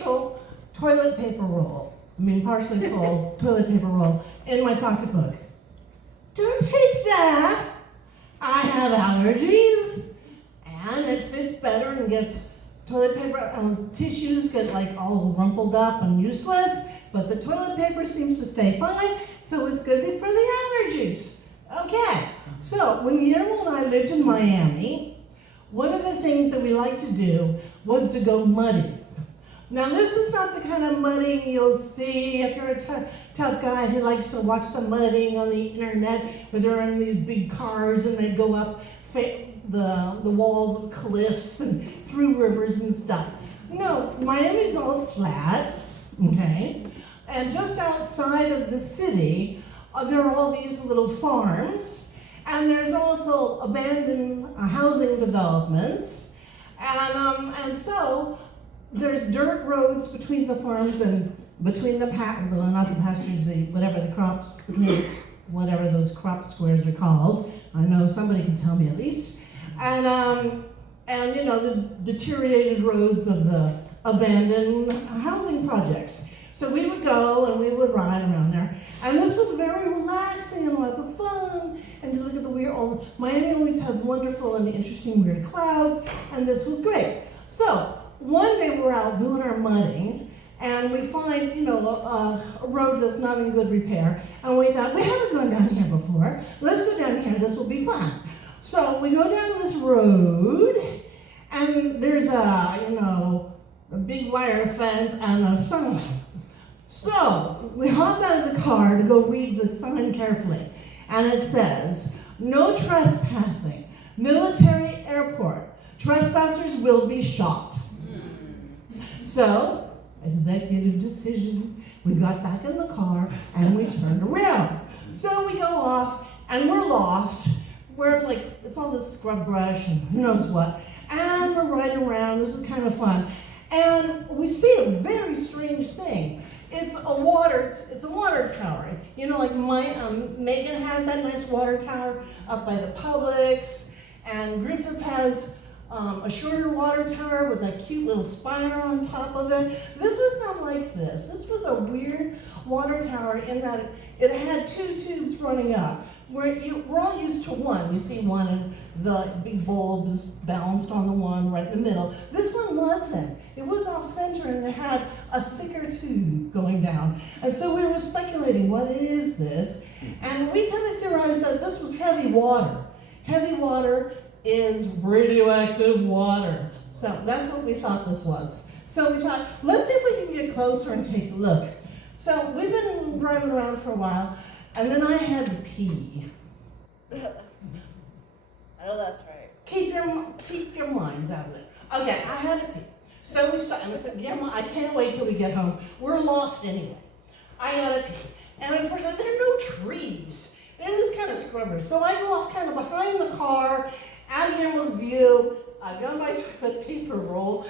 partial toilet paper roll. Partially full toilet paper roll in my pocketbook. Don't take that. I have allergies, and it fits better and gets toilet paper, tissues get like all rumpled up and useless, but the toilet paper seems to stay fine, so it's good for the allergies. Okay, so when Guillermo and I lived in Miami, one of the things that we liked to do was to go mudding. Now this is not the kind of mudding you'll see if you're a tough guy who likes to watch the mudding on the internet where they're in these big cars and they go up the walls of cliffs and through rivers and stuff. No, Miami's all flat, okay? And just outside of the city, there are all these little farms, and there's also abandoned housing developments, and so there's dirt roads between the farms and between the not the pastures, whatever the crops, between whatever those crop squares are called. I know somebody can tell me at least. And the deteriorated roads of the abandoned housing projects. So we would go and we would ride around there. And this was very relaxing and lots of fun. And to look at the weird, Miami always has wonderful and interesting weird clouds, and this was great. So one day we're out doing our mudding, and we find, a road that's not in good repair. And we thought, we haven't gone down here before. Let's go down here, this will be fun. So we go down this road, and there's a big wire fence and a sign. So we hop out of the car to go read the sign carefully. And it says, no trespassing, military airport, trespassers will be shot. So, executive decision, we got back in the car and we turned around. So we go off and we're lost. We're it's all this scrub brush and who knows what. And we're riding around, this is kind of fun. And we see a very strange thing. It's a water tower. Megan has that nice water tower up by the Publix, and Griffith has a shorter water tower with a cute little spire on top of it. This was not like this. This was a weird water tower in that it had two tubes running up. We're all used to one. You see one and the big bulb is balanced on the one right in the middle. This one wasn't. It was off-center and it had a thicker tube going down. And so we were speculating, what is this? And we kind of theorized that this was heavy water. Heavy water is radioactive water. So that's what we thought this was. So we thought, let's see if we can get closer and take a look. So we've been driving around for a while, and then I had to pee. Oh, that's right. Keep your minds out of it. Okay, I had to pee. So we stopped, and I said, Grandma, I can't wait till we get home. We're lost anyway. I gotta pee. And unfortunately, there are no trees. They're this kind of scrubbers. So I go off kind of behind the car, out of Guillermo's view. I've got my toilet paper roll.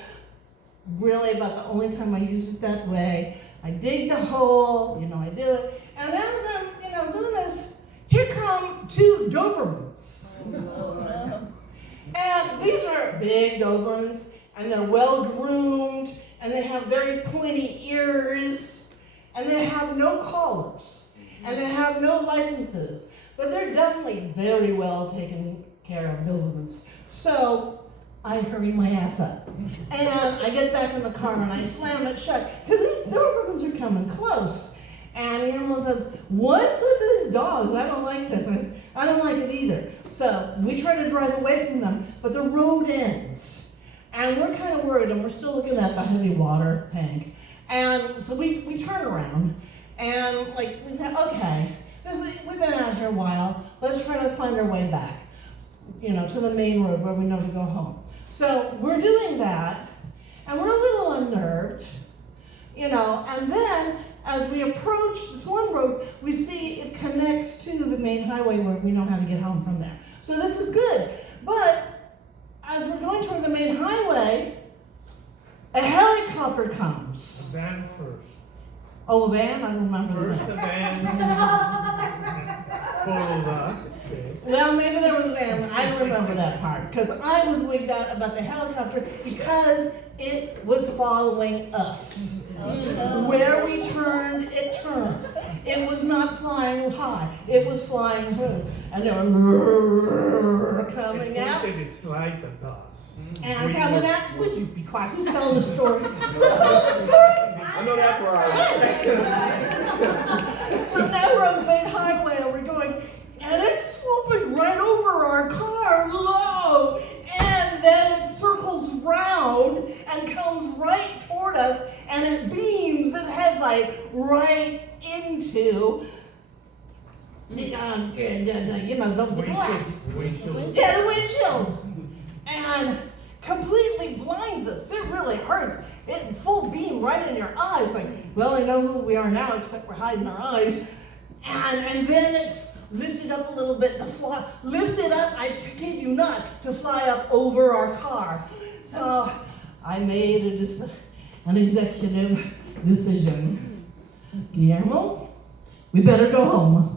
Really about the only time I use it that way. I dig the hole, I do it. And as I'm, doing this, here come two Dobermans. And these are big Dobermans, and they're well groomed, and they have very pointy ears, and they have no collars, and they have no licenses, but they're definitely very well taken care of Dobermans. So I hurry my ass up, and I get back in the car and I slam it shut, because these Dobermans are coming close. And he almost says, what's with these dogs? I don't like this. I don't like it either. So we try to drive away from them, but the road ends. And we're kind of worried, and we're still looking at the heavy water tank. And so we turn around, and we thought, okay, we've been out here a while. Let's try to find our way back, to the main road where we know to go home. So we're doing that, and we're a little unnerved, and then as we approach this one road, we see it connects to the main highway where we know how to get home from there. So this is good. But as we're going toward the main highway, a helicopter comes. The van first. Oh, a van? I don't remember First the the van. van. followed us. Yes. Well, maybe there was a van. I don't remember that part because I was wigged out about the helicopter because it was following us. Where we turned, it turned. It was not flying high. It was flying low. And they were coming out. It's like a dust. And coming out. Would you be quiet? Who's telling the story? Who's telling the story? I know that part. So now we're on the main highway and we're going, and it's swooping right over our car, low, and then it circles round and comes right toward us, and it beams its headlight right into the glass. Windshield. Yeah, the windshield. And completely blinds us. It really hurts. It full beam right in your eyes. Like, well, I know who we are now, except we're hiding our eyes. And then it's lifted up a little bit. Lifted up, I kid you not, to fly up over our car. So I made an executive decision. Guillermo, we better go home.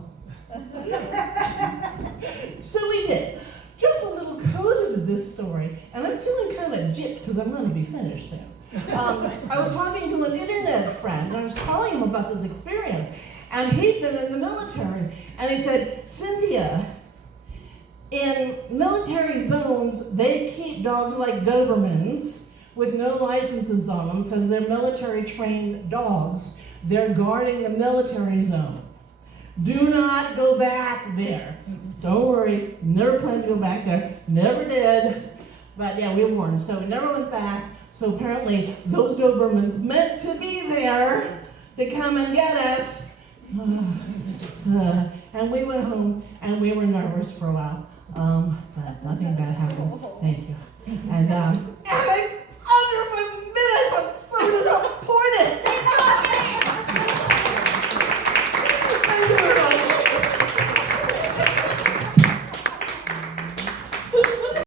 So we did. Just a little coda to this story, and I'm feeling kind of gypped because I'm going to be finished soon. I was talking to an internet friend, and I was telling him about this experience, and he'd been in the military, and he said, Cynthia, in military zones, they keep dogs like Dobermans with no licenses on them because they're military-trained dogs. They're guarding the military zone. Do not go back there. Don't worry, never planned to go back there, never did. But yeah, we were warned, so we never went back. So apparently those Dobermans meant to be there to come and get us. And we went home and we were nervous for a while. But nothing bad happened. Thank you. And I